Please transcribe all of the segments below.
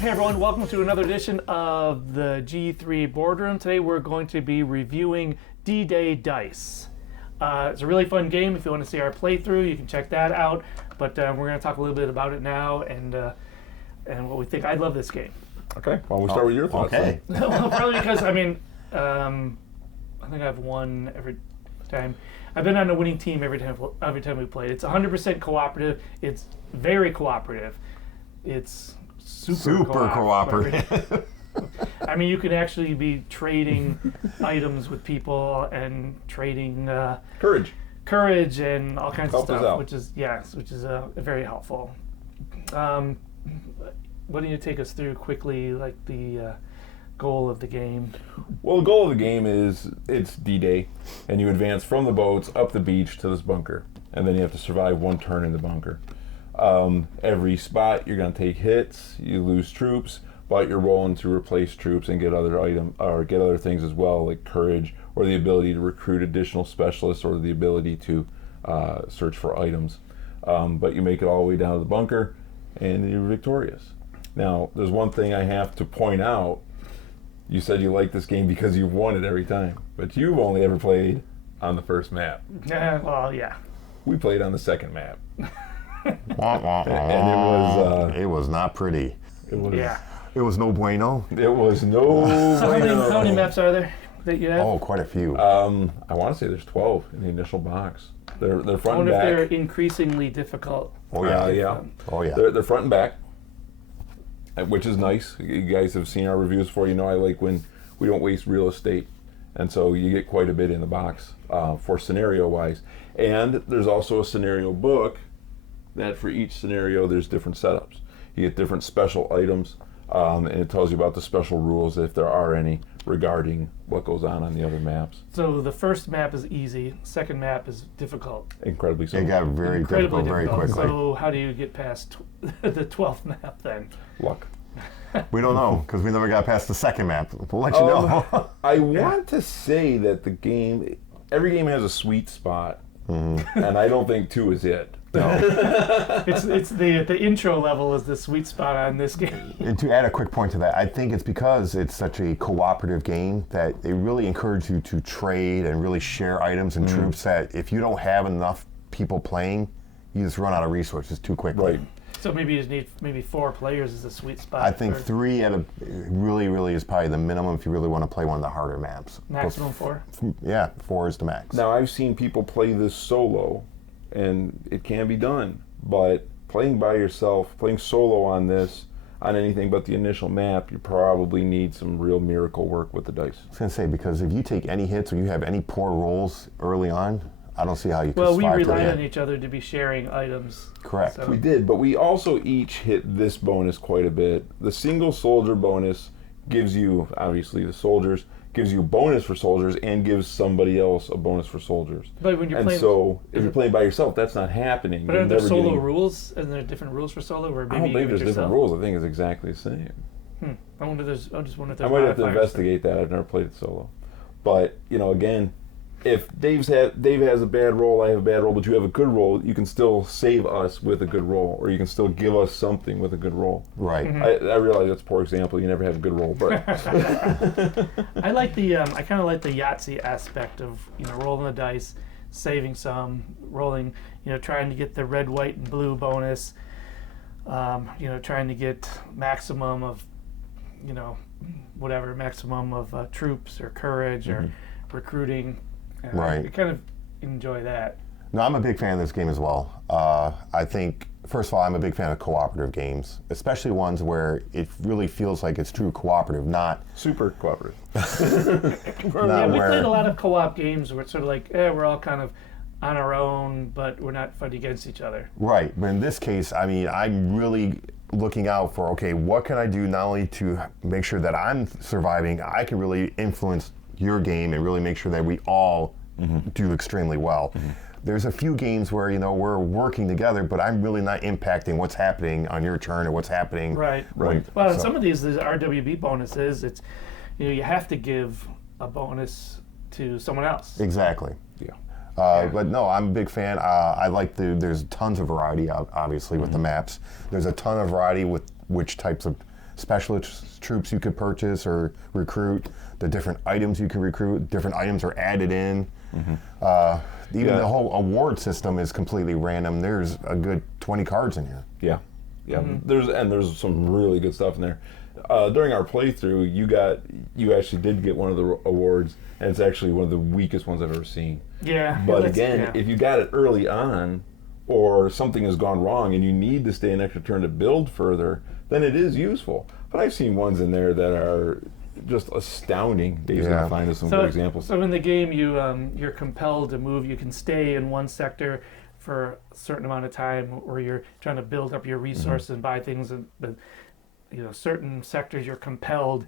Hey everyone, welcome to another edition of the G3 Boardroom. Today we're going to be reviewing D-Day Dice. It's a really fun game. If you want to see our playthrough, you can check that out. But we're going to talk a little bit about it now and what we think. I love this game. Okay, well, we'll start with your thoughts. Okay. Well, probably because, I think I've won every time. I've been on a winning team every time we played. It's 100% cooperative. It's very cooperative. It's super cooperative. I mean, you could actually be trading items with people and trading courage and all kinds of stuff, which is very helpful. Why don't you take us through quickly, like the goal of the game? Well, the goal of the game is it's D-Day, and you advance from the boats up the beach to this bunker, and then you have to survive one turn in the bunker. Every spot you're going to take hits, you lose troops, but you're rolling to replace troops and get other things as well, like courage or the ability to recruit additional specialists or the ability to search for items. But you make it all the way down to the bunker, and you're victorious. Now, there's one thing I have to point out. You said you like this game because you've won it every time, but you've only ever played on the first map. Yeah. We played on the second map. And it was not pretty. It It was no bueno. It was no bueno. How many maps are there that you have? Oh, quite a few. I want to say there's 12 in the initial box. They're front and back. I wonder if they're increasingly difficult. Oh yeah, Oh yeah. They're front and back, which is nice. You guys have seen our reviews before. You know I like when we don't waste real estate, and so you get quite a bit in the box for scenario-wise. And there's also a scenario book that for each scenario there's different setups. You get different special items, and it tells you about the special rules, if there are any, regarding what goes on the other maps. So the first map is easy. Second map is difficult. Incredibly so. It got very difficult very quickly. So how do you get past the 12th map then? Luck. We don't know because we never got past the second map. We'll let you know. I want to say that every game has a sweet spot, and I don't think 2 is it. No. It's the intro level is the sweet spot on this game. And to add a quick point to that, I think it's because it's such a cooperative game that it really encourages you to trade and really share items and troops that if you don't have enough people playing, you just run out of resources too quickly. Right. So maybe you just need 4 players is a sweet spot. I think 3 really is probably the minimum if you really want to play one of the harder maps. Maximum 4? Yeah, 4 is the max. Now, I've seen people play this solo, and it can be done, but playing by yourself, playing solo on anything but the initial map, you probably need some real miracle work with the dice. I was going to say, because if you take any hits or you have any poor rolls early on, I don't see how you can Well, we survive relied to on each other to be sharing items. Correct. So. We did, but we also each hit this bonus quite a bit. The single soldier bonus gives you, obviously the soldiers, gives you a bonus for soldiers and gives somebody else a bonus for soldiers. But when you're playing, so if you're playing by yourself, that's not happening. But are there solo rules? Isn't there different rules for solo? Or maybe I don't believe there's yourself? different rules. I think it's exactly the same. I just wonder if there's I might have to investigate that. I've never played it solo. But, again, if Dave has a bad roll, I have a bad roll, but you have a good roll, you can still save us with a good roll, or you can still give us something with a good roll. Right. I realize that's a poor example. You never have a good roll, but I like I kind of like the Yahtzee aspect of rolling the dice, saving some, rolling, trying to get the red, white, and blue bonus. Trying to get maximum of, maximum of troops or courage or recruiting. Right. I kind of enjoy that. No, I'm a big fan of this game as well. I think, first of all, I'm a big fan of cooperative games, especially ones where it really feels like it's true cooperative, not super cooperative. We played a lot of co-op games where it's sort of like, we're all kind of on our own, but we're not fighting against each other. Right, but in this case, I mean, I'm really looking out for, okay, what can I do not only to make sure that I'm surviving, I can really influence your game and really make sure that we all do extremely well. There's a few games where we're working together, but I'm really not impacting what's happening on your turn or what's happening. Right. Well, some of these RWB bonuses, it's you have to give a bonus to someone else. Exactly. Yeah. But no, I'm a big fan. I like there's tons of variety, obviously, with the maps. There's a ton of variety with which types of specialist troops you could purchase or recruit, the different items you can recruit, different items are added in. Even the whole award system is completely random. There's a good 20 cards in here. Yeah. There's some really good stuff in there. During our playthrough, you actually did get one of the awards, and it's actually one of the weakest ones I've ever seen. Yeah. But again, if you got it early on, or something has gone wrong and you need to stay an extra turn to build further, then it is useful. But I've seen ones in there that are just astounding. Dave's going to find us some good examples. So in the game, you're compelled to move. You can stay in one sector for a certain amount of time, where you're trying to build up your resources and buy things. But certain sectors you're compelled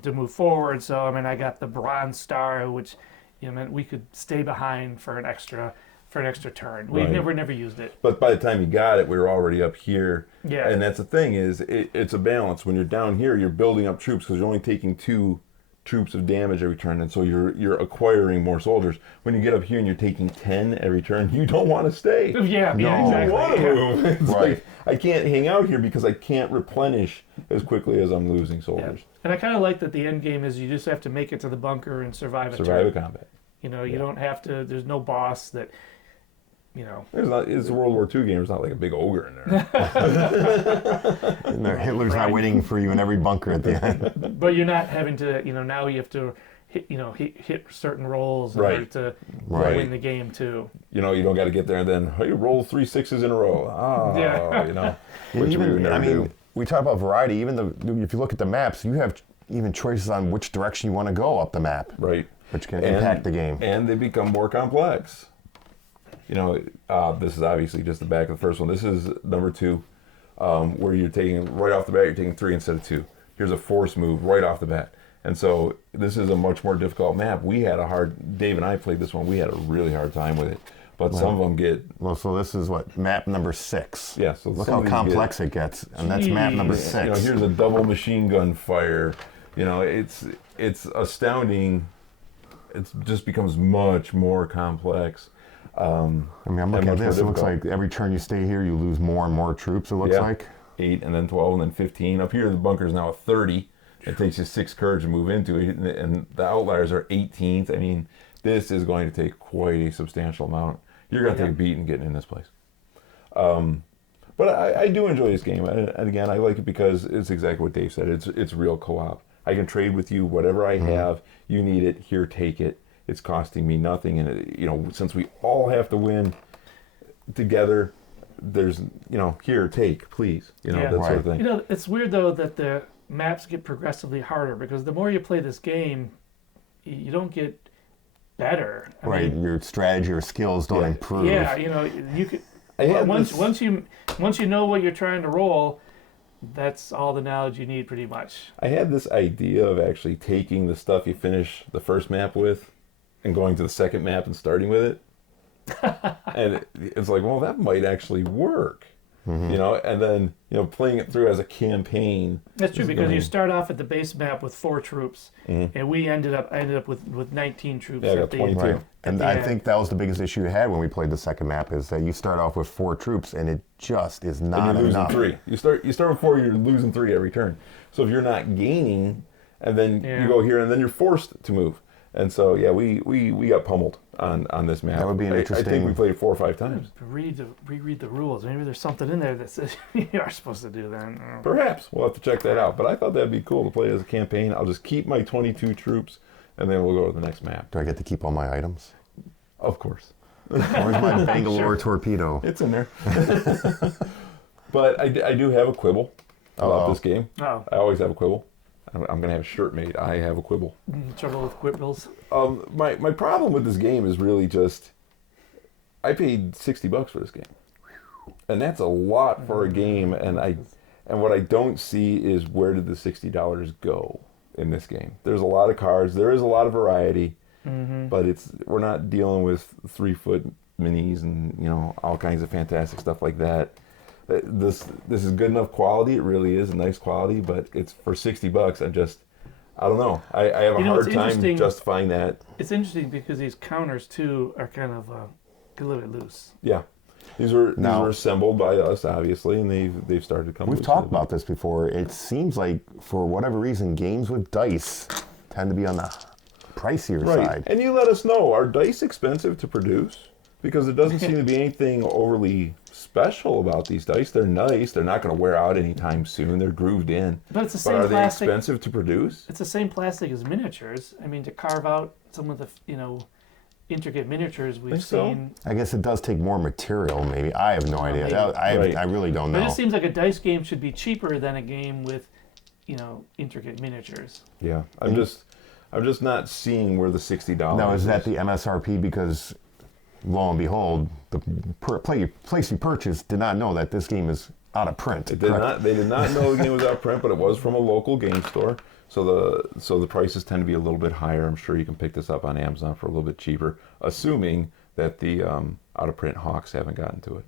to move forward. So I got the Bronze Star, which meant we could stay behind for an extra turn. We never used it. But by the time you got it, we were already up here. Yeah. And that's the thing is, it's a balance. When you're down here, you're building up troops because you're only taking 2 troops of damage every turn, and so you're acquiring more soldiers. When you get up here and you're taking 10 every turn, you don't want to stay. Yeah, You exactly. want to move. It's like, I can't hang out here because I can't replenish as quickly as I'm losing soldiers. Yeah. And I kind of like that the end game is you just have to make it to the bunker and survive a combat. You don't have to. There's no boss that. It's a World War II game. There's not like a big ogre in there. And Hitler's not waiting for you in every bunker at the end. But you're not having to. Now you have to hit certain rolls in order to win the game too. You don't got to get there and then roll 3 6s in a row. We talk about variety. If you look at the maps, you have even choices on which direction you want to go up the map. Right. Which can impact the game. And they become more complex. This is obviously just the back of the first one. This is number 2, where you're taking, right off the bat, you're taking 3 instead of 2. Here's a force move right off the bat. And so this is a much more difficult map. Dave and I played this one, we had a really hard time with it. But some of them get... Well, so this is map number 6. Yeah. So look how complex it gets. And that's map number 6. Here's a double machine gun fire. It's astounding. It just becomes much more complex. I'm looking at this. It looks like every turn you stay here, you lose more and more troops, it looks like. 8, and then 12, and then 15. Up here, the bunker is now a 30. It takes you 6 courage to move into it, and the outliers are 18th. This is going to take quite a substantial amount. You're going to take a beating getting in this place. But I do enjoy this game. And again, I like it because it's exactly what Dave said. It's real co-op. I can trade with you whatever I have. You need it. Here, take it. It's costing me nothing. And, since we all have to win together, there's, here, take, please. That sort of thing. It's weird, though, that the maps get progressively harder because the more you play this game, you don't get better. I mean, your strategy or skills don't improve. Yeah, you could... Once you know what you're trying to roll, that's all the knowledge you need, pretty much. I had this idea of actually taking the stuff you finish the first map with and going to the second map and starting with it. And it's like, well, that might actually work. And then playing it through as a campaign. That's true, because you start off at the base map with 4 troops, and I ended up with 19 troops. Yeah, I got 22. Right. And I think that was the biggest issue you had when we played the second map, is that you start off with 4 troops and it just is not enough. Losing 3. You start with 4, you're losing 3 every turn. So if you're not gaining, and then you go here, and then you're forced to move. And so, we got pummeled on this map. That would be an interesting... I think we played it 4 or 5 times. Reread the rules. Maybe there's something in there that says you are supposed to do that. Perhaps. We'll have to check that out. But I thought that'd be cool to play as a campaign. I'll just keep my 22 troops, and then we'll go to the next map. Do I get to keep all my items? Of course. Where's my Bangalore torpedo? It's in there. But I do have a quibble about this game. Oh. I always have a quibble. I'm going to have a shirt made. I have a quibble. Trouble with quibbles. My problem with this game is really just, I paid $60 for this game, and that's a lot for a game. And what I don't see is, where did the $60 go in this game? There's a lot of cards. There is a lot of variety, but we're not dealing with 3-foot minis and all kinds of fantastic stuff like that. This is good enough quality. It really is a nice quality, but it's for $60. I don't know. I have a hard time justifying that. It's interesting because these counters too are kind of a little bit loose. Yeah, These were assembled by us, obviously, and they've started coming. We've talked about this before. It seems like, for whatever reason, games with dice tend to be on the pricier side. And you let us know, are dice expensive to produce? Because there doesn't seem to be anything overly special about these dice. They're nice. They're not going to wear out anytime soon. They're grooved in. But it's the same plastic. But are plastic, they expensive to produce? It's the same plastic as miniatures. I mean, to carve out some of the, intricate miniatures we've seen. I guess it does take more material, maybe. I have no idea. I really don't know. But it seems like a dice game should be cheaper than a game with, intricate miniatures. Yeah, I'm just not seeing where the $60. Now, is that the MSRP? Because lo and behold, the place you purchased did not know that this game is out of print. They did not know the game was out of print, but it was from a local game store. So the prices tend to be a little bit higher. I'm sure you can pick this up on Amazon for a little bit cheaper, assuming that the out of print hawks haven't gotten to it.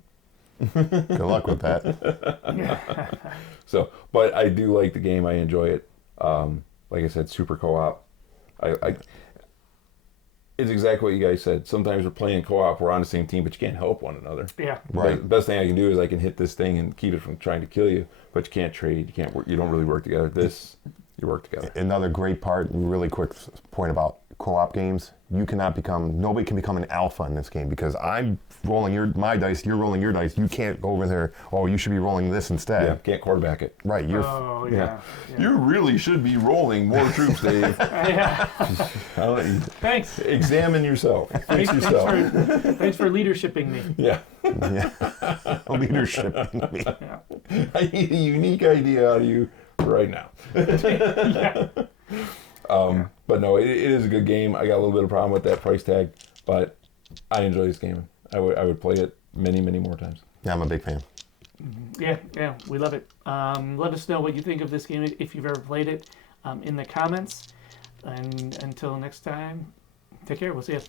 Good luck with that. So, but I do like the game. I enjoy it. Like I said, super co-op. It's exactly what you guys said. Sometimes we're playing co-op, we're on the same team, but you can't help one another. Yeah. Right. The best thing I can do is I can hit this thing and keep it from trying to kill you, but you can't trade. You can't work. You don't really work together. You work together. Another great part, really quick point about co-op games, nobody can become an alpha in this game, because I'm rolling my dice, you're rolling your dice. You can't go over there, you should be rolling this instead. Yeah, can't quarterback it. Right. Yeah. You really should be rolling more troops, Dave. Yeah. Thanks. Examine yourself. Fix yourself. Thanks for leadershiping me. Yeah. Leadershiping me. Yeah. I need a unique idea out of you right now. Yeah. But no, it is a good game. I got a little bit of problem with that price tag, but I enjoy this game. I would play it many, many more times. Yeah, I'm a big fan. Yeah, we love it. Let us know what you think of this game if you've ever played it in the comments. And until next time, take care. We'll see you.